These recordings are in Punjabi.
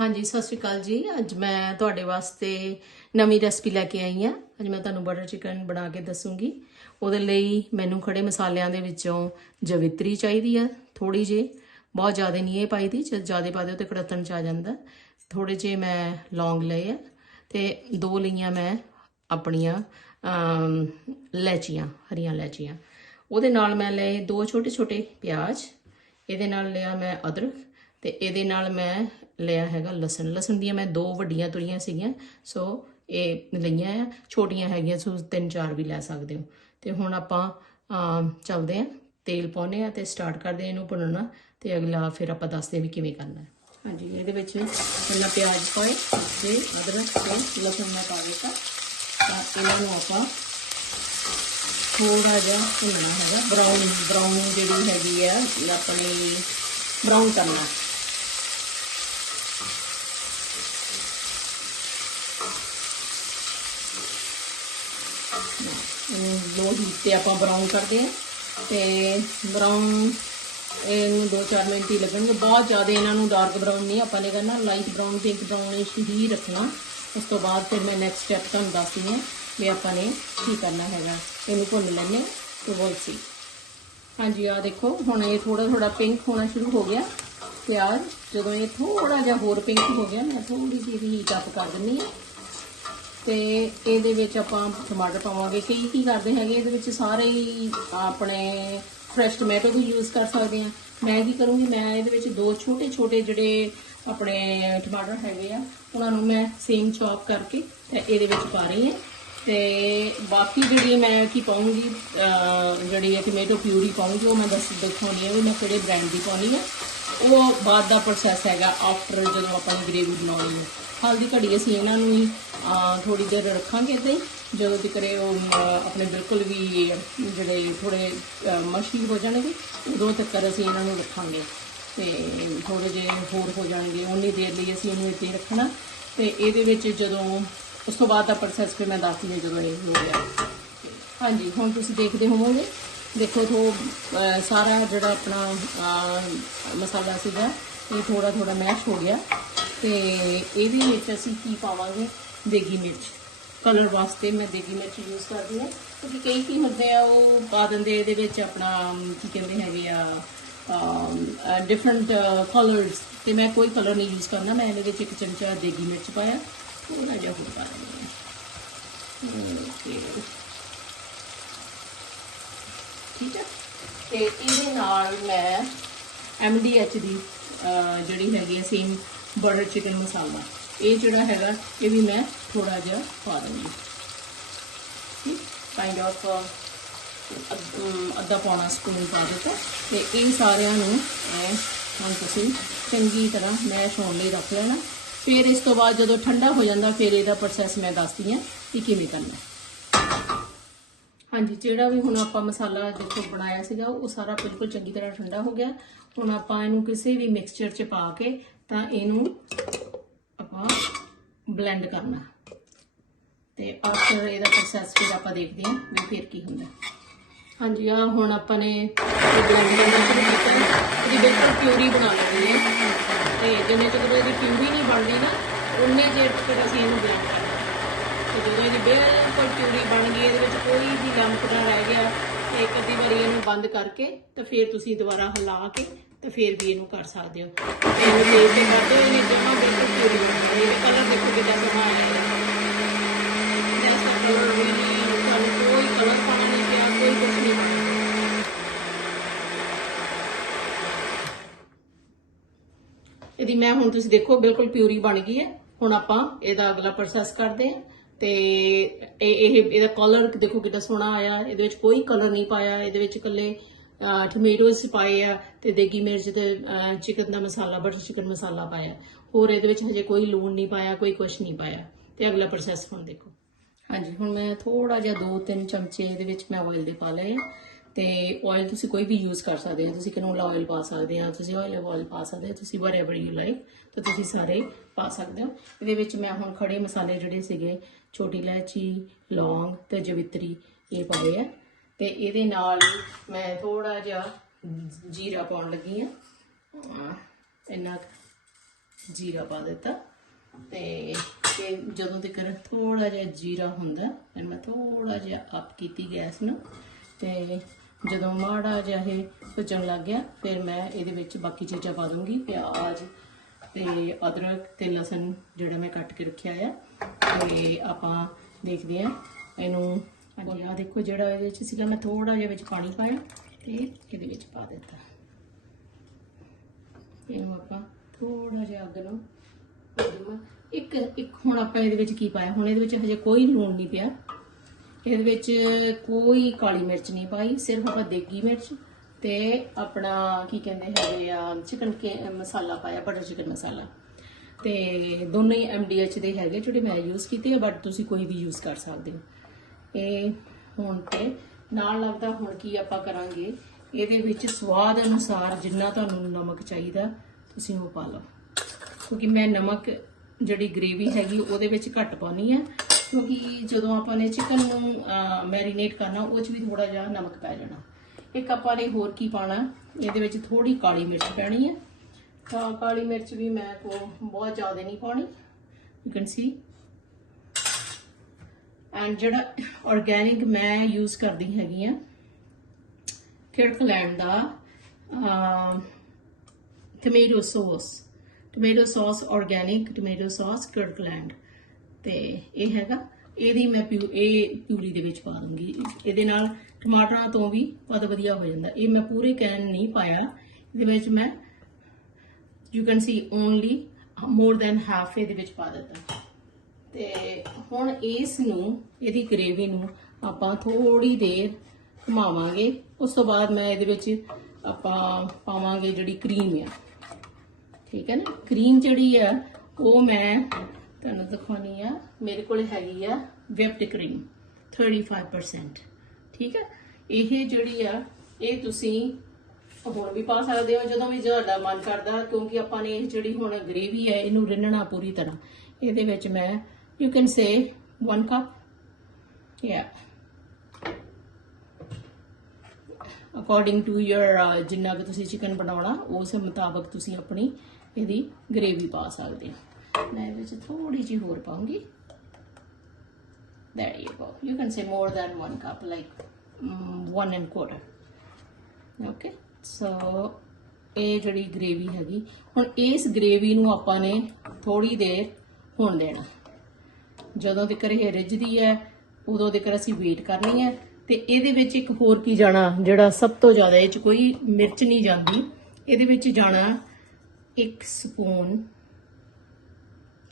ਹਾਂਜੀ, ਸਤਿ ਸ਼੍ਰੀ ਅਕਾਲ ਜੀ। ਅੱਜ ਮੈਂ ਤੁਹਾਡੇ ਵਾਸਤੇ ਨਵੀਂ ਰੈਸਪੀ ਲੈ ਕੇ ਆਈ ਹਾਂ। ਅੱਜ ਮੈਂ ਤੁਹਾਨੂੰ ਬਟਰ ਚਿਕਨ ਬਣਾ ਕੇ ਦੱਸੂਗੀ। ਉਹਦੇ ਲਈ ਮੈਨੂੰ ਖੜੇ ਮਸਾਲਿਆਂ ਦੇ ਵਿੱਚੋਂ ਜਵਿਤਰੀ ਚਾਹੀਦੀ ਆ ਥੋੜੀ ਜਿਹੀ। ਬਹੁਤ ਜ਼ਿਆਦਾ ਨਹੀਂ ਇਹ ਪਾਈ ਦੀ, ਜਦ ਜ਼ਿਆਦਾ ਪਾ ਦਿਓ ਤੇ ਕੜਤਣ ਚ ਆ ਜਾਂਦਾ। ਥੋੜੇ ਜਿਹੇ ਮੈਂ ਲੌਂਗ ਲਏ ਆ ਤੇ ਦੋ ਲਈਆਂ ਮੈਂ ਆਪਣੀਆਂ ਲੈਚੀਆਂ, ਹਰੀਆਂ ਲੈਚੀਆਂ। ਉਹਦੇ ਨਾਲ ਮੈਂ ਲਏ ਦੋ ਛੋਟੇ ਛੋਟੇ ਪਿਆਜ਼। ਇਹਦੇ ਨਾਲ ਲਿਆ ਮੈਂ ਅਦਰਕ ਤੇ ਇਹਦੇ ਨਾਲ ਮੈਂ ਲਿਆ ਹੈਗਾ ਲਸਣ। ਲਸਣ ਦੀਆਂ ਮੈਂ ਦੋ ਵੱਡੀਆਂ ਤੁਰੀਆਂ ਸੀਗੀਆਂ, ਸੋ ਇਹ ਲਈਆਂ ਆ। ਛੋਟੀਆਂ ਹੈਗੀਆਂ, ਸੋ ਤਿੰਨ ਚਾਰ ਵੀ ਲੈ ਸਕਦੇ ਹੋ। ਤੇ ਹੁਣ ਆਪਾਂ ਚੱਲਦੇ ਆ ਤੇਲ ਪਾਉਨੇ ਆ ਤੇ ਸਟਾਰਟ ਕਰਦੇ ਆ ਇਹਨੂੰ ਭੁੰਨਣਾ ਤੇ ਅਗਲਾ ਫਿਰ ਆਪਾਂ ਦੱਸਦੇ ਵੀ ਕਿਵੇਂ ਕਰਨਾ ਹੈ। ਹਾਂਜੀ, ਇਹਦੇ ਵਿੱਚ ਪਹਿਲਾਂ ਪਿਆਜ਼ ਪਾਏ, ਤੇ ਅਦਰਕ ਤੇ ਲਸਣ ਮੈਂ ਪਾ ਦਿੱਤਾ। ਤਾਂ ਇਹਨਾਂ ਨੂੰ ਆਪਾਂ ਥੋੜਾ ਜਿਹਾ ਭੁੰਨਣਾ ਹੈਗਾ। ਬਰਾਊਨ ਬਰਾਊਨ ਜਿਹੜੀ ਹੈਗੀ ਆ, ਆਪਣੀ ਬਰਾਊਨ ਕਰਨਾ। ਲੋ ਹੀਟ ਤੇ ਆਪਾਂ ਬਰਾਊਨ ਕਰਦੇ ਆ ਤੇ ਬਰਾਊਨ ਇਹਨੂੰ 2-4 ਮਿੰਟ ਹੀ ਲੱਗਣਗੇ। ਬਹੁਤ ਜ਼ਿਆਦਾ ਇਹਨਾਂ ਨੂੰ ਡਾਰਕ ਬਰਾਊਨ ਨਹੀਂ ਆਪਾਂ ਨੇ ਕਰਨਾ ਲਾਈਟ ਬਰਾਊਨ ਪਿੰਕ ਬਰਾਊਨਿਸ਼ ਹੀ ਰੱਖਣਾ। ਉਸ ਤੋਂ ਬਾਅਦ ਫਿਰ ਮੈਂ ਨੈਕਸਟ ਸਟੈਪ ਤੁਹਾਨੂੰ ਦੱਸਦੀ ਹਾਂ ਵੀ ਆਪਾਂ ਨੇ ਕੀ ਕਰਨਾ ਹੈਗਾ। ਇਹਨੂੰ ਭੁੰਨ ਲੈਣੇ ਤੇ ਬੋਲ ਸੀ ਹਾਂਜੀ ਆ ਦੇਖੋ, ਹੁਣ ਇਹ ਥੋੜਾ ਥੋੜਾ ਪਿੰਕ ਹੋਣਾ ਸ਼ੁਰੂ ਹੋ ਗਿਆ। ਪਿਆਜ਼ ਜਦੋਂ ਇਹ ਥੋੜਾ ਜਿਹਾ ਹੋਰ ਪਿੰਕ ਹੋ ਗਿਆ, ਮੈਂ ਥੋੜੀ ਜਿਹੀ ਹੀਟ ਅਪ ਕਰ ਦਿੰਨੀ ਆ ਤੇ ਇਹਦੇ ਵਿੱਚ ਆਪਾਂ ਟਮਾਟਰ ਪਾਵਾਂਗੇ। ਕਈ ਕੀ ਕਰਦੇ ਹੈਗੇ, ਇਹਦੇ ਵਿੱਚ ਸਾਰੇ ਹੀ ਆਪਣੇ ਫਰੈਸ਼ ਟੋਮੈਟੋ ਵੀ ਯੂਜ਼ ਕਰ ਸਕਦੇ ਆ ਮੈਂ ਕੀ ਕਰੂੰਗੀ, ਮੈਂ ਇਹਦੇ ਵਿੱਚ ਦੋ ਛੋਟੇ ਛੋਟੇ ਜਿਹੜੇ ਆਪਣੇ ਟਮਾਟਰ ਹੈਗੇ ਆ, ਉਹਨਾਂ ਨੂੰ ਮੈਂ ਸੇਮ ਚੌਪ ਕਰਕੇ ਤੇ ਇਹਦੇ ਵਿੱਚ ਪਾ ਰਹੀ ਹਾਂ। ਤੇ ਬਾਕੀ ਜਿਹੜੀ ਮੈਂ ਕੀ ਪਾਉਂਗੀ ਜਿਹੜੀ ਹੈ ਟੋਮੈਟੋ ਪਿਊਰੀ ਪਾਉਂਗੀ, ਉਹ ਮੈਂ ਦੱਸ ਦਿਖਾਉਣੀ ਹੈ ਵੀ ਮੈਂ ਕਿਹੜੇ ਬ੍ਰਾਂਡ ਦੀ ਪਾਉਣੀ ਹੈ ਉਹ ਬਾਅਦ ਦਾ ਪ੍ਰੋਸੈਸ ਹੈਗਾ ਆਫਟਰ ਜਦੋਂ ਆਪਾਂ ਗ੍ਰੇਵੀ ਬਣਾਉਣੀ ਹੈ ਹਲਦੀ ਘੜੀ ਅਸੀਂ ਇਹਨਾਂ ਨੂੰ ਹੀ ਥੋੜੀ ਦੇਰ ਰੱਖਾਂਗੇ ਇੱਦਾਂ ਹੀ, ਜਦੋਂ ਤੱਕ ਇਹ ਉਹ ਆਪਣੇ ਬਿਲਕੁਲ ਵੀ ਜਿਹੜੇ ਥੋੜੇ ਮਸ਼ਕੀ ਹੋ ਜਾਣਗੇ, ਉਦੋਂ ਤੱਕ ਅਸੀਂ ਇਹਨਾਂ ਨੂੰ ਰੱਖਾਂਗੇ। ਤੇ ਥੋੜੇ ਜਿਹੇ ਹੋਰ ਹੋ ਜਾਣਗੇ ਉਨੀ ਦੇਰ ਲਈ ਅਸੀਂ ਇਹਨੂੰ ਇੱਥੇ ਰੱਖਣਾ। ਤੇ ਇਹਦੇ ਵਿੱਚ ਜਦੋਂ, ਉਸ ਤੋਂ ਬਾਅਦ ਦਾ ਪ੍ਰੋਸੈਸ ਫਿਰ ਮੈਂ ਦੱਸਦੀ ਹਾਂ ਜਦੋਂ ਇਹ ਹੋ ਗਿਆ। ਹਾਂਜੀ, ਹੁਣ ਤੁਸੀਂ ਦੇਖਦੇ ਹੋਵੋਗੇ, ਦੇਖੋ ਥੋ ਸਾਰਾ ਜਿਹੜਾ ਆਪਣਾ ਮਸਾਲਾ ਸੀਗਾ, ਇਹ ਥੋੜਾ ਥੋੜਾ ਮੈਸ਼ ਹੋ ਗਿਆ। ਤੇ ਇਹਦੇ ਵਿੱਚ ਅਸੀਂ ਕੀ ਪਾਵਾਂਗੇ? ਦੇਗੀ ਮਿਰਚ। ਕਲਰ ਵਾਸਤੇ ਮੈਂ ਦੇਗੀ ਮਿਰਚ ਯੂਜ਼ ਕਰਦੀ ਹਾਂ। ਕਿਉਂਕਿ ਕਈ ਕੀ ਹੁੰਦੇ ਆ ਉਹ ਪਾ ਦਿੰਦੇ ਇਹਦੇ ਵਿੱਚ ਆਪਣਾ ਕੀ ਕਹਿੰਦੇ ਹੈਗੇ ਆ ਡਿਫਰੈਂਟ ਕਲਰਸ ਤੇ ਮੈਂ ਕੋਈ ਕਲਰ ਨਹੀਂ ਯੂਜ਼ ਕਰਨਾ ਮੈਂ ਇਹਦੇ ਵਿੱਚ ਇੱਕ ਚਮਚਾ ਦੇਗੀ ਮਿਰਚ ਪਾਇਆ ਥੋੜਾ ਜਿਹਾ ਹੋਰ ਪਾ ਦਿੰਦੀ ਹਾਂ। ਓਕੇ ਠੀਕ ਹੈ ਤੇ ਇਹਦੇ ਨਾਲ ਮੈਂ MDH ਦੀ ਜਿਹੜੀ ਹੈਗੀ ਹੈ ਸੇਮ ਬਟਰ ਚਿਕਨ ਮਸਾਲਾ ਇਹ ਜਿਹੜਾ ਹੈਗਾ, ਇਹ ਵੀ ਮੈਂ ਥੋੜਾ ਜਿਹਾ ਪਾ ਦੂੰਗੀ ਠੀਕ? ਕਾਈਂਡ ਆਫ ਅੱਧਾ ਪੌਣਾ ਸਪੂਨ ਪਾ ਦਿੱਤਾ। ਤੇ ਇਹ ਸਾਰਿਆਂ ਨੂੰ ਐ ਹੁਣ ਤੁਸੀਂ ਚੰਗੀ ਤਰ੍ਹਾਂ ਮੈਸ਼ ਹੋਣ ਲਈ ਰੱਖ ਲੈਣਾ। ਫਿਰ ਇਸ ਤੋਂ ਬਾਅਦ ਜਦੋਂ ਠੰਡਾ ਹੋ ਜਾਂਦਾ, ਫਿਰ ਇਹਦਾ ਪ੍ਰੋਸੈਸ ਮੈਂ ਦੱਸਦੀ ਹਾਂ ਕਿ ਕਿਵੇਂ ਕਰਨਾ ਹਾਂਜੀ, ਜਿਹੜਾ ਵੀ ਹੁਣ ਆਪਾਂ ਮਸਾਲਾ ਦੇਖੋ ਬਣਾਇਆ ਸੀਗਾ, ਉਹ ਸਾਰਾ ਬਿਲਕੁਲ ਚੰਗੀ ਤਰ੍ਹਾਂ ਠੰਡਾ ਹੋ ਗਿਆ। ਹੁਣ ਆਪਾਂ ਇਹਨੂੰ ਕਿਸੇ ਵੀ ਮਿਕਸਚਰ 'ਚ ਪਾ ਕੇ ਤਾਂ ਇਹਨੂੰ ਆਪਾਂ ਬਲੈਂਡ ਕਰਨਾ। ਤੇ ਆਫਟਰ ਇਹਦਾ ਪ੍ਰੋਸੈਸ ਫਿਰ ਆਪਾਂ ਦੇਖਦੇ ਹਾਂ ਵੀ ਫਿਰ ਕੀ ਹੁੰਦਾ। ਹਾਂਜੀ ਆ ਹੁਣ ਆਪਾਂ ਨੇ ਬਲੈਂਡ ਕਰਨਾ ਸ਼ੁਰੂ ਕੀਤਾ। ਇਹਦੀ ਬਿਲਕੁਲ ਪਿਊਰੀ ਬਣਾ ਲੈਣੀ ਹੈ ਤੇ ਜਿੰਨੇ ਚਿਰ ਇਹਦੀ ਪਿਊਰੀ ਨਹੀਂ ਬਣਦੀ ਨਾ ਉਨੇ ਚਿਰ ਤੱਕ ਅਸੀਂ ਇਹਨੂੰ ਬਲੈਂਡ ਕਰਨਾ। ਤੇ ਜਦੋਂ ਇਹਦੀ ਬਿਲਕੁਲ ਪਿਊਰੀ ਬਣ ਗਈ, ਇਹਦੇ ਵਿੱਚ ਕੋਈ ਵੀ ਲੰਪ ਨਾ ਰਹਿ ਗਿਆ, ਤੇ ਇੱਕ ਅੱਧੀ ਵਾਰੀ ਇਹਨੂੰ ਬੰਦ ਕਰਕੇ ਤੇ ਫਿਰ ਤੁਸੀਂ ਦੁਬਾਰਾ ਹਿਲਾ ਕੇ ਤੇ ਫਿਰ ਵੀ ਇਹਨੂੰ ਕਰ ਸਕਦੇ ਹੋ। ਇਹਨੂੰ ਤੇਜ਼ ਤੇ ਕਰਦੇ ਇਹਨੇ ਜਮਾ ਬਿਲਕੁਲ ਪਿਊਰੀ ਬਣ ਗਈ ਇਹਦਾ ਕਲਰ ਦੇਖੋ ਕਿੰਨਾ ਸੋਹਣਾ ਆਇਆ ਜੈਸਾ ਕਲਰ ਵੀ ਨਹੀਂ ਤੁਹਾਨੂੰ ਕੋਈ ਕਲਰ ਪਾਣਾ ਨਹੀਂ ਪਿਆ, ਕੋਈ ਕੁਝ ਨਹੀਂ ਪਾਉਣਾ। ਇਹਦੀ ਮੈਂ ਹੁਣ ਤੁਸੀਂ ਦੇਖੋ, ਬਿਲਕੁਲ ਪਿਊਰੀ ਬਣ ਗਈ ਹੈ। ਹੁਣ ਆਪਾਂ ਇਹਦਾ ਅਗਲਾ ਪ੍ਰੋਸੈਸ ਕਰਦੇ ਹਾਂ। ਤੇ ਇਹ ਇਹਦਾ ਕਲਰ ਦੇਖੋ ਕਿੰਨਾ ਸੋਹਣਾ ਆਇਆ। ਇਹਦੇ ਵਿੱਚ ਕੋਈ ਕਲਰ ਨਹੀਂ ਪਾਇਆ। ਇਹਦੇ ਵਿੱਚ ਇਕੱਲੇ ਟੋਮੇਟੋਸ ਪਾਏ ਆ ਤੇ ਦੇਗੀ ਮਿਰਚ ਤੇ ਚਿਕਨ ਦਾ ਮਸਾਲਾ ਬਟਰ ਚਿਕਨ ਮਸਾਲਾ ਪਾਇਆ। ਹੋਰ ਇਹਦੇ ਵਿੱਚ ਹਜੇ ਕੋਈ ਲੂਣ ਨਹੀਂ ਪਾਇਆ, ਕੋਈ ਕੁਝ ਨਹੀਂ ਪਾਇਆ। ਤੇ ਅਗਲਾ ਪ੍ਰੋਸੈਸ ਹੁਣ ਦੇਖੋ। ਹਾਂਜੀ, ਹੁਣ ਮੈਂ ਥੋੜਾ ਜਿਹਾ 2-3 ਚਮਚੇ ਇਹਦੇ ਵਿੱਚ ਮੈਂ ਆਇਲ ਦੇ ਪਾ ਲਏ। ਆ ਤੇ ਆਇਲ ਤੁਸੀਂ ਕੋਈ ਵੀ ਯੂਜ਼ ਕਰ ਸਕਦੇ ਹੋ। ਤੁਸੀਂ ਕੈਨੋਲਾ ਆਇਲ ਪਾ ਸਕਦੇ ਆ ਤੁਸੀਂ ਆਇਲ ਆਇਲ ਪਾ ਸਕਦੇ ਹੋ, ਤੁਸੀਂ ਵਰਐਵਰ ਯੂ ਲਾਈਕ ਤਾਂ ਤੁਸੀਂ ਸਾਰੇ ਪਾ ਸਕਦੇ ਹੋ। ਇਹਦੇ ਵਿੱਚ ਮੈਂ ਹੁਣ ਖੜੇ ਮਸਾਲੇ ਜਿਹੜੇ ਸੀਗੇ, ਛੋਟੀ ਇਲਾਇਚੀ, ਲੌਂਗ ਤੇ ਜਵਿਤਰੀ ਇਹ ਪਾਏ ਆ। ਤੇ ਇਹਦੇ ਨਾਲ ਹੀ ਮੈਂ ਥੋੜਾ ਜਿਹਾ ਜੀਰਾ ਪਾਉਣ ਲੱਗੀ ਆ ਇੰਨਾ ਜੀਰਾ ਪਾ ਦਿੱਤਾ। ਤੇ ਇਹ ਜਦੋਂ ਤੱਕ ਥੋੜਾ ਜਿਹਾ ਜੀਰਾ ਹੁੰਦਾ, ਫਿਰ ਮੈਂ ਥੋੜਾ ਜਿਹਾ ਅਪ ਕੀਤੀ ਗੈਸ ਨੂੰ। ਤੇ ਜਦੋਂ ਮਾੜਾ ਜਿਹਾ ਇਹ ਭੁੱਜਣ ਲੱਗ ਗਿਆ, ਫਿਰ ਮੈਂ ਇਹਦੇ ਵਿੱਚ ਬਾਕੀ ਚੀਜ਼ਾਂ ਪਾ ਦੂੰਗੀ, ਪਿਆਜ਼ ਤੇ ਅਦਰਕ ਤੇ ਲਸਣ ਜਿਹੜਾ ਮੈਂ ਕੱਟ ਕੇ ਰੱਖਿਆ ਆ। ਤੇ ਆਪਾਂ ਦੇਖਦੇ ਆ ਇਹਨੂੰ ਹਾਂਜੀ ਆ ਦੇਖੋ ਜਿਹੜਾ ਇਹਦੇ ਵਿੱਚ ਸੀਗਾ, ਮੈਂ ਥੋੜਾ ਜਿਹਾ ਵਿੱਚ ਪਾਣੀ ਪਾਇਆ ਤੇ ਇਹਦੇ ਵਿੱਚ ਪਾ ਦਿੱਤਾ। ਇਹਨੂੰ ਆਪਾਂ ਥੋੜਾ ਜਿਹਾ ਅੱਗ ਨੂੰ ਇੱਕ ਇੱਕ ਹੁਣ ਆਪਾਂ ਇਹਦੇ ਵਿੱਚ ਕੀ ਪਾਇਆ? ਹੁਣ ਇਹਦੇ ਵਿੱਚ ਹਜੇ ਕੋਈ ਲੂਣ ਨਹੀਂ ਪਿਆ। ਇਹਦੇ ਵਿੱਚ ਕੋਈ ਕਾਲੀ ਮਿਰਚ ਨਹੀਂ ਪਾਈ, ਸਿਰਫ ਆਪਾਂ ਦੇਗੀ ਮਿਰਚ ਤੇ ਆਪਣਾ ਕੀ ਕਹਿੰਦੇ ਹੈਗੇ ਆ ਚਿਕਨ ਕੇ, ਮਸਾਲਾ ਪਾਇਆ ਬਟਰ ਚਿਕਨ ਮਸਾਲਾ। ਤੇ ਦੋਨੇ ਹੀ ਐਮਡੀਐਚ ਦੇ ਹੈਗੇ, ਜਿਹੜੇ ਮੈਂ ਯੂਜ਼ ਕੀਤੇ ਆ ਬਟ ਤੁਸੀਂ ਕੋਈ ਵੀ ਯੂਜ਼ ਕਰ ਸਕਦੇ ਹੋ। ਇਹ ਹੁਣ ਤੇ ਨਾਲ ਲੱਗਦਾ ਹੁਣ ਕੀ ਆਪਾਂ ਕਰਾਂਗੇ? ਇਹਦੇ ਵਿੱਚ ਸਵਾਦ ਅਨੁਸਾਰ ਜਿੰਨਾ ਤੁਹਾਨੂੰ ਨਮਕ ਚਾਹੀਦਾ, ਤੁਸੀਂ ਉਹ ਪਾ ਲਓ। ਕਿਉਂਕਿ ਮੈਂ ਨਮਕ ਜਿਹੜੀ ਗ੍ਰੇਵੀ ਹੈਗੀ, ਉਹਦੇ ਵਿੱਚ ਘੱਟ ਪਾਉਣੀ ਹੈ। ਕਿਉਂਕਿ ਜਦੋਂ ਆਪਾਂ ਨੇ ਚਿਕਨ ਨੂੰ ਮੈਰੀਨੇਟ ਕਰਨਾ, ਉਹ 'ਚ ਵੀ ਥੋੜਾ ਜਿਹਾ ਨਮਕ ਪੈ ਜਾਣਾ। ਇੱਕ ਆਪਾਂ ਨੇ ਹੋਰ ਕੀ ਪਾਣਾ ਇਹਦੇ ਵਿੱਚ ਥੋੜੀ ਕਾਲੀ ਮਿਰਚ ਪੈਣੀ ਹੈ। ਤਾਂ ਕਾਲੀ ਮਿਰਚ ਵੀ ਮੈਂ ਕੋ ਬਹੁਤ ਜ਼ਿਆਦਾ ਨਹੀਂ ਪਾਉਣੀ। ਯੂ ਕੈਨ ਸੀ ਐਂਡ ਜਿਹੜਾ ਆਰਗੈਨਿਕ ਮੈਂ ਯੂਜ਼ ਕਰਦੀ ਹੈਗੀ ਆ ਕਿਰਕਲੈਂਡ ਦਾ tomato sauce tomato sauce organic tomato sauce Kirkland ਤੇ ਇਹ ਹੈਗਾ, ਇਹਦੀ ਮੈਂ ਪਿਊ, ਇਹ ਪਿਊਰੀ ਦੇ ਵਿੱਚ ਪਾ ਦੂੰਗੀ। ਇਹਦੇ ਨਾਲ ਟਮਾਟਰਾਂ ਤੋਂ ਵੀ ਬਹੁਤ ਵਧੀਆ ਹੋ ਜਾਂਦਾ। ਇਹ ਮੈਂ ਪੂਰੇ ਕੈਨ ਨਹੀਂ ਪਾਇਆ। ਇਹਦੇ ਵਿੱਚ ਮੈਂ you can see only more than half ਇਹਦੇ ਵਿੱਚ ਪਾ ਦਿੱਤਾ। ਤੇ ਹੁਣ ਇਸ ਨੂੰ, ਇਹਦੀ ਗ੍ਰੇਵੀ ਨੂੰ ਆਪਾਂ ਥੋੜੀ ਦੇਰ ਘੁਮਾਵਾਂਗੇ। ਉਸ ਤੋਂ ਬਾਅਦ ਮੈਂ ਇਹਦੇ ਵਿੱਚ ਆਪਾਂ ਪਾਵਾਂਗੇ ਜਿਹੜੀ ਕਰੀਮ ਆ। ਠੀਕ ਹੈ ਨਾ? ਕਰੀਮ ਜਿਹੜੀ ਆ, ਉਹ ਮੈਂ ਤੁਹਾਨੂੰ ਦਿਖਾਉਣੀ ਆ। ਮੇਰੇ ਕੋਲ ਹੈਗੀ ਆ ਵਿਪਡ ਕਰੀਮ 35% ਠੀਕ ਹੈ? ਇਹ ਜਿਹੜੀ ਆ, ਇਹ ਤੁਸੀਂ ਹੋਰ ਵੀ ਪਾ ਸਕਦੇ ਹੋ, ਜਦੋਂ ਵੀ ਤੁਹਾਡਾ ਮਨ ਕਰਦਾ, ਕਿਉਂਕਿ ਆਪਾਂ ਨੇ ਇਹ ਜਿਹੜੀ ਹੁਣ ਗ੍ਰੇਵੀ ਹੈ ਇਹਨੂੰ ਰਿੰਨਣਾ ਪੂਰੀ ਤਰ੍ਹਾਂ। ਇਹਦੇ ਵਿੱਚ ਮੈਂ ਯੂ ਕੈਨ ਸੇ 1 ਕੱਪ ਯਾ ਅਕੋਰਡਿੰਗ ਟੂ ਯਰ ਜਿੰਨਾ ਕਿ ਤੁਸੀਂ ਚਿਕਨ ਬਣਾਉਣਾ ਉਸ ਮੁਤਾਬਕ ਤੁਸੀਂ ਆਪਣੀ ਇਹਦੀ ਗ੍ਰੇਵੀ ਪਾ ਸਕਦੇ ਹੋ। ਮੈਂ ਇਹਦੇ ਵਿੱਚ ਥੋੜੀ ਜਿਹੀ ਹੋਰ ਪਾਉਂਗੀ। There you go. You can say more than one cup like mm, one and quarter okay so ਇਹ ਜਿਹੜੀ ਗ੍ਰੇਵੀ ਹੈਗੀ ਹੁਣ ਇਸ ਗ੍ਰੇਵੀ ਨੂੰ ਆਪਾਂ ਨੇ ਥੋੜੀ ਦੇਰ ਹੋਣ ਦੇਣਾ। ਜਦੋਂ ਤੱਕ ਇਹ ਰਿੱਝਦੀ ਹੈ, ਉਦੋਂ ਤੱਕ ਅਸੀਂ ਵੇਟ ਕਰਨੀ ਹੈ। ਤੇ ਇਹਦੇ ਵਿੱਚ ਇੱਕ ਹੋਰ ਕੀ ਜਾਣਾ, ਜਿਹੜਾ ਸਭ ਤੋਂ ਜ਼ਿਆਦਾ ਇਹ ਚ ਕੋਈ ਮਿਰਚ ਨਹੀਂ ਜਾਂਦੀ, ਇਹਦੇ ਵਿੱਚ ਜਾਣਾ ਇੱਕ spoon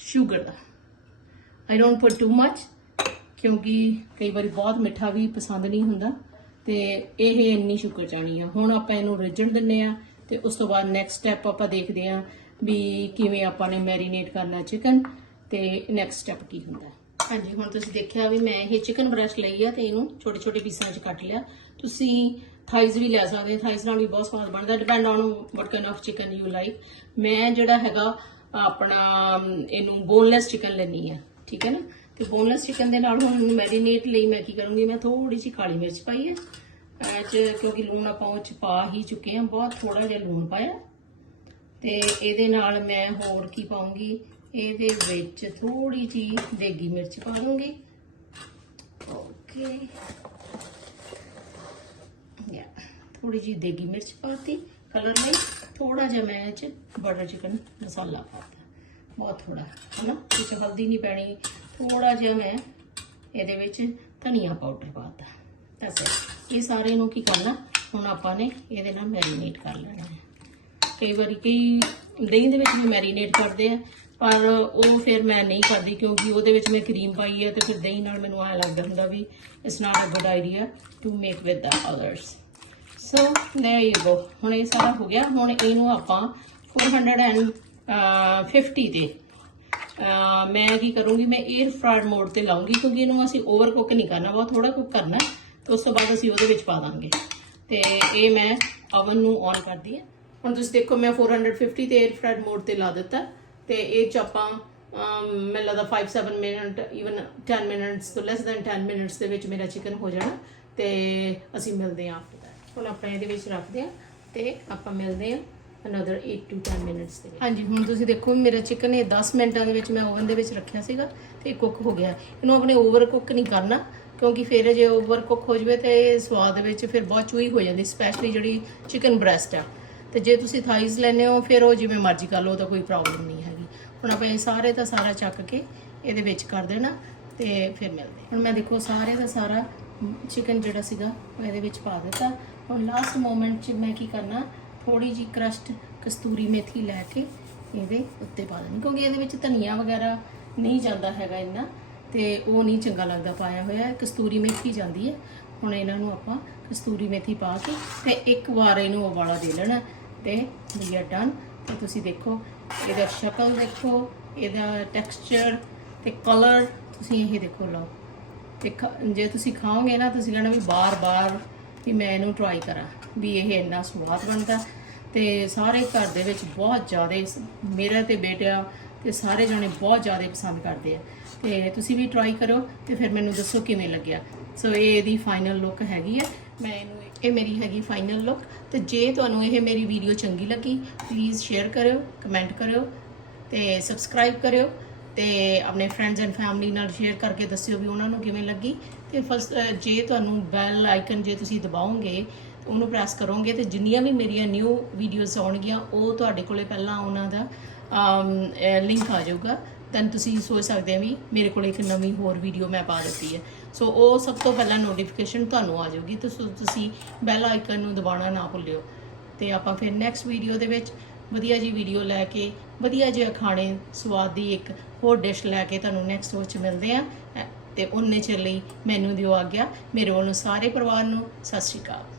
sugar the. I don't put too much ਕਿਉਂਕਿ ਕਈ ਵਾਰੀ ਬਹੁਤ ਮਿੱਠਾ ਵੀ ਪਸੰਦ ਨਹੀਂ ਹੁੰਦਾ, ਤੇ ਇਹ ਇੰਨੀ ਸ਼ੂਗਰ ਚਾਣੀ ਆ। ਹੁਣ ਆਪਾਂ ਇਹਨੂੰ ਰਿੱਝਣ ਦਿੰਨੇ ਆ ਤੇ ਉਸ ਤੋਂ ਬਾਅਦ ਨੈਕਸਟ ਸਟੈਪ ਆਪਾਂ ਦੇਖਦੇ ਆ ਵੀ ਕਿਵੇਂ ਆਪਾਂ ਨੇ ਮੈਰੀਨੇਟ ਕਰਨਾ ਚਿਕਨ ਤੇ ਨੈਕਸਟ ਸਟੈਪ ਕੀ ਹੁੰਦਾ? ਹਾਂਜੀ, ਹੁਣ ਤੁਸੀਂ ਦੇਖਿਆ ਵੀ ਮੈਂ ਇਹ ਚਿਕਨ ਬ੍ਰੈਸਟ ਲਈ ਆ ਤੇ ਇਹਨੂੰ ਛੋਟੇ ਛੋਟੇ ਪੀਸਾਂ 'ਚ ਕੱਟ ਲਿਆ। ਤੁਸੀਂ ਥਾਈਜ਼ ਵੀ ਲੈ ਸਕਦੇ ਹੋ। ਥਾਈਜ਼ ਨਾਲ ਵੀ ਬਹੁਤ ਸਵਾਦ ਬਣਦਾ। Depend on what kind of chicken you like ਮੈਂ ਜਿਹੜਾ ਹੈਗਾ, ਆਪਣਾ ਇਹਨੂੰ ਬੋਨਲੈਸ ਚਿਕਨ ਲੈਣੀ ਆ। ਠੀਕ ਹੈ ਨਾ? ਤੇ ਬੋਨਲੈਸ ਚਿਕਨ ਦੇ ਨਾਲ ਹੁਣ ਮੈਰੀਨੇਟ ਲਈ ਮੈਂ ਕੀ ਕਰੂੰਗੀ? ਮੈਂ ਥੋੜੀ ਜਿਹੀ ਕਾਲੀ ਮਿਰਚ ਪਾਈ ਹੈ ਇਹ 'ਚ ਕਿਉਂਕਿ ਲੂਣ ਆਪਾਂ ਉਹ 'ਚ ਪਾ ਹੀ ਚੁੱਕੇ ਹਾਂ ਬਹੁਤ ਥੋੜਾ ਜਿਹਾ ਲੂਣ ਪਾਇਆ। ਤੇ ਇਹਦੇ ਨਾਲ ਮੈਂ ਹੋਰ ਕੀ ਪਾਉਂਗੀ? ਇਹਦੇ ਵਿੱਚ ਥੋੜੀ ਜਿਹੀ ਦੇਗੀ ਮਿਰਚ ਪਾ ਲੂੰਗੀ ਓਕੇ ਯਾ ਥੋੜੀ ਜਿਹੀ ਦੇਗੀ ਮਿਰਚ ਪਾਤੀ। ਕਲਰ ਲਈ ਥੋੜਾ ਜਿਹਾ ਮੈਂ ਇਹ 'ਚ ਬਟਰ ਚਿਕਨ ਮਸਾਲਾ ਪਾਤਾ। ਬਹੁਤ ਥੋੜਾ ਹਨਾ? ਵਿੱਚ ਹਲਦੀ ਨਹੀਂ ਪੈਣੀ। ਥੋੜਾ ਜਿਹਾ ਮੈਂ ਇਹਦੇ ਵਿੱਚ ਧਨੀਆ ਪਾਊਡਰ ਪਾਤਾ। ਦੱਸ ਇਹ ਸਾਰੇ ਨੂੰ ਕੀ ਕਰਨਾ? ਹੁਣ ਆਪਾਂ ਨੇ ਇਹਦੇ ਨਾਲ ਮੈਰੀਨੇਟ ਕਰ ਲੈਣਾ ਹੈ। ਕਈ ਵਾਰੀ ਕਈ, ਦਹੀਂ ਦੇ ਵਿੱਚ ਵੀ ਮੈਰੀਨੇਟ ਕਰਦੇ ਆ। ਪਰ ਉਹ ਫਿਰ ਮੈਂ ਨਹੀਂ ਕਰਦੀ ਕਿਉਂਕਿ ਉਹਦੇ ਵਿੱਚ ਮੈਂ ਕਰੀਮ ਪਾਈ ਹੈ ਤੇ ਫਿਰ ਦਹੀਂ ਨਾਲ ਮੈਨੂੰ ਐਂ ਲੱਗਦਾ ਹੁੰਦਾ ਵੀ it's not a good idea to make with the others so there you go ਹੁਣ ਇਹ ਸਾਰਾ ਹੋ ਗਿਆ। ਹੁਣ ਇਹਨੂੰ ਆਪਾਂ 450 ਤੇ ਮੈਂ ਕੀ ਕਰੂੰਗੀ, ਮੈਂ 에ਅਰ ਫਰਾਇਰ ਮੋਡ ਤੇ ਲਾਉਂਗੀ ਕਿਉਂਕਿ ਇਹਨੂੰ ਅਸੀਂ ਓਵਰ ਕੁੱਕ ਨਹੀਂ ਕਰਨਾ, ਬਹੁਤ ਥੋੜਾ ਕੁੱਕ ਕਰਨਾ ਹੈ। ਤੇ ਉਸ ਤੋਂ ਬਾਅਦ ਅਸੀਂ ਉਹਦੇ ਵਿੱਚ ਪਾ ਦਾਂਗੇ। ਤੇ ਇਹ ਮੈਂ ਓਵਨ ਨੂੰ ਔਨ ਕਰਦੀ ਹਾਂ। ਹੁਣ ਤੁਸੀਂ ਦੇਖੋ, ਮੈਂ 450 ਤੇ 에ਅਰ ਫਰਾਇਰ ਮੋਡ ਤੇ ਲਾ ਦਿੱਤਾ। ਤੇ ਇਹ ਚ ਆਪਾਂ ਮੈਨੂੰ ਲੱਗਦਾ 5-7 ਮਿੰਟ ਇਵਨ 10 ਮਿੰਟਸ ਤੋਂ ਲੈਸ ਦੈਨ 10 ਮਿੰਟਸ ਦੇ ਵਿੱਚ ਮੇਰਾ ਚਿਕਨ ਹੋ ਜਾਣਾ ਤੇ ਅਸੀਂ ਮਿਲਦੇ ਹਾਂ ਆਫਟਰ ਦੈਟ ਹੁਣ ਆਪਾਂ ਇਹਦੇ ਵਿੱਚ ਰੱਖਦੇ ਹਾਂ ਤੇ ਆਪਾਂ ਮਿਲਦੇ ਹਾਂ ਅਨਦਰ 8 ਟੂ 10 ਮਿੰਟਸ ਦੇ ਵਿੱਚ। ਹਾਂਜੀ, ਹੁਣ ਤੁਸੀਂ ਦੇਖੋ ਮੇਰਾ ਚਿਕਨ ਇਹ 10 ਮਿੰਟਾਂ ਦੇ ਵਿੱਚ ਮੈਂ ਓਵਨ ਦੇ ਵਿੱਚ ਰੱਖਿਆ ਸੀਗਾ ਤੇ ਕੁੱਕ ਹੋ ਗਿਆ। ਇਹਨੂੰ ਆਪਣੇ ਓਵਰ ਕੁੱਕ ਨਹੀਂ ਕਰਨਾ, ਕਿਉਂਕਿ ਫਿਰ ਜੇ ਓਵਰ ਕੁੱਕ ਹੋ ਜਵੇ ਤੇ ਸਵਾਦ ਵਿੱਚ ਫਿਰ ਬਹੁਤ ਚੂਈ ਹੋ ਜਾਂਦੀ ਸਪੈਸ਼ਲੀ ਜਿਹੜੀ ਚਿਕਨ ਬ੍ਰੈਸਟ ਆ। ਤੇ ਜੇ ਤੁਸੀਂ ਥਾਈਜ਼ ਲੈਨੇ ਹੋ, ਫਿਰ ਉਹ ਜਿਵੇਂ ਮਰਜ਼ੀ ਕਰ ਲਓ ਤਾਂ ਕੋਈ ਪ੍ਰੋਬਲਮ ਨਹੀਂ ਹੈਗੀ ਹੁਣ ਆਪਾਂ ਇਹ ਸਾਰੇ ਦਾ ਸਾਰਾ ਚੱਕ ਕੇ ਇਹਦੇ ਵਿੱਚ ਕਰ ਦੇਣਾ ਤੇ ਫਿਰ ਮਿਲਦੇ ਹੁਣ ਮੈਂ ਦੇਖੋ ਸਾਰੇ ਦਾ ਸਾਰਾ ਚਿਕਨ ਜਿਹੜਾ ਸੀਗਾ ਉਹ ਇਹਦੇ ਵਿੱਚ ਪਾ ਦਿੱਤਾ। ਹੁਣ ਲਾਸਟ ਮੋਮੈਂਟ 'ਚ ਮੈਂ ਕੀ ਕਰਨਾ ਥੋੜੀ ਜੀ ਕਰਸ਼ਟ ਕਸਤੂਰੀ ਮੇਥੀ ਲੈ ਕੇ ਇਹਦੇ ਉੱਤੇ ਪਾ ਦੇਣੀ, ਕਿਉਂਕਿ ਇਹਦੇ ਵਿੱਚ ਧਨੀਆ ਵਗੈਰਾ ਨਹੀਂ ਜਾਂਦਾ ਹੈਗਾ ਇੰਨਾ ਤੇ ਉਹ ਨਹੀਂ ਚੰਗਾ ਲੱਗਦਾ ਪਾਇਆ ਹੋਇਆ ਕਸਤੂਰੀ ਮੇਥੀ ਜਾਂਦੀ ਹੈ। ਹੁਣ ਇਹਨਾਂ ਨੂੰ ਆਪਾਂ ਕਸਤੂਰੀ ਮੇਥੀ ਪਾ ਕੇ ਤੇ ਇੱਕ ਵਾਰ ਇਹਨੂੰ ਉਬਾਲਾ ਦੇ ਲੈਣਾ ਤੇ ਵੀ ਆਰ ਡਨ ਤੇ ਤੁਸੀਂ ਦੇਖੋ ਇਹਦਾ ਸ਼ਕਲ ਦੇਖੋ, ਇਹਦਾ ਟੈਕਸਚਰ ਤੇ ਕਲਰ ਤੁਸੀਂ ਇਹ ਦੇਖੋ ਲਓ। ਤੇ ਖਾ- ਜੇ ਤੁਸੀਂ ਖਾਓਗੇ ਨਾ, ਤੁਸੀਂ ਕਹਿਣਾ ਵੀ ਬਾਰ-ਬਾਰ ਵੀ ਮੈਂ ਇਹਨੂੰ ਟਰਾਈ ਕਰਾਂ, ਵੀ ਇਹ ਇੰਨਾ ਸਵਾਦ ਬਣਦਾ। ਤੇ ਸਾਰੇ ਘਰ ਦੇ ਵਿੱਚ ਬਹੁਤ ਜ਼ਿਆਦਾ ਮੇਰਾ ਤੇ ਬੇਟਾ ਤੇ ਸਾਰੇ ਜਣੇ ਬਹੁਤ ਜ਼ਿਆਦਾ ਪਸੰਦ ਕਰਦੇ ਆ। ਤੇ ਤੁਸੀਂ ਵੀ ਟਰਾਈ ਕਰੋ ਤੇ ਫਿਰ ਮੈਨੂੰ ਦੱਸੋ ਕਿਵੇਂ ਲੱਗਿਆ। ਸੋ ਇਹ ਇਹਦੀ ਫਾਈਨਲ ਲੁੱਕ ਹੈਗੀ ਹੈ ਮੈਂ ਇਹਨੂੰ ਇਹ ਮੇਰੀ ਹੈਗੀ ਫਾਈਨਲ ਲੁੱਕ ਤੇ ਜੇ ਤੁਹਾਨੂੰ ਇਹ ਮੇਰੀ ਵੀਡੀਓ ਚੰਗੀ ਲੱਗੀ ਪਲੀਜ਼ ਸ਼ੇਅਰ ਕਰਿਓ ਕਮੈਂਟ ਕਰਿਓ ਤੇ ਸਬਸਕ੍ਰਾਈਬ ਕਰਿਓ ਤੇ ਆਪਣੇ ਫਰੈਂਡਸ ਐਂਡ ਫੈਮਿਲੀ ਨਾਲ ਸ਼ੇਅਰ ਕਰਕੇ ਦੱਸਿਓ ਵੀ ਉਹਨਾਂ ਨੂੰ ਕਿਵੇਂ ਲੱਗੀ ਤੇ ਫਸਟ ਜੇ ਤੁਹਾਨੂੰ ਬੈਲ ਆਈਕਨ ਜੇ ਤੁਸੀਂ ਦਬਾਓਗੇ, ਉਹਨੂੰ ਪ੍ਰੈਸ ਕਰੋਗੇ ਤੇ ਜਿੰਨੀਆਂ ਵੀ ਮੇਰੀਆਂ ਨਿਊ ਵੀਡੀਓਜ਼ ਆਉਣਗੀਆਂ, ਉਹ ਤੁਹਾਡੇ ਕੋਲੇ ਪਹਿਲਾਂ ਉਹਨਾਂ ਦਾ ਲਿੰਕ ਆ ਜਾਊਗਾ। ਤਾਂ ਤੁਸੀਂ ਸੋਚ ਸਕਦੇ ਆ ਵੀ ਮੇਰੇ ਕੋਲ ਇੱਕ ਨਵੀਂ ਹੋਰ ਵੀਡੀਓ ਮੈਂ ਪਾ ਦਿੱਤੀ ਹੈ। ਸੋ ਉਹ ਸਭ ਤੋਂ ਪਹਿਲਾਂ ਨੋਟੀਫਿਕੇਸ਼ਨ ਤੁਹਾਨੂੰ ਆ ਜਾਊਗੀ। ਤੇ ਤੁਸੀਂ ਬੈਲ ਆਈਕਨ ਨੂੰ ਦਬਾਉਣਾ ਨਾ ਭੁੱਲਿਓ। ਤੇ ਆਪਾਂ ਫਿਰ ਨੈਕਸਟ ਵੀਡੀਓ ਦੇ ਵਿੱਚ ਵਧੀਆ ਜੀ ਵੀਡੀਓ ਲੈ ਕੇ, ਵਧੀਆ ਜਿਹਾ ਖਾਣੇ ਸਵਾਦ ਦੀ ਇੱਕ ਹੋਰ ਡਿਸ਼ ਲੈ ਕੇ ਤੁਹਾਨੂੰ ਨੈਕਸਟ ਵਿੱਚ ਮਿਲਦੇ ਆ ਤੇ ਉਹਨੇ ਚਿਰ ਲਈ ਮੈਨੂੰ ਦਿਓ ਆਗਿਆ। ਮੇਰੇ ਵੱਲੋਂ ਸਾਰੇ ਪਰਿਵਾਰ ਨੂੰ ਸਤਿ ਸ਼੍ਰੀ ਅਕਾਲ।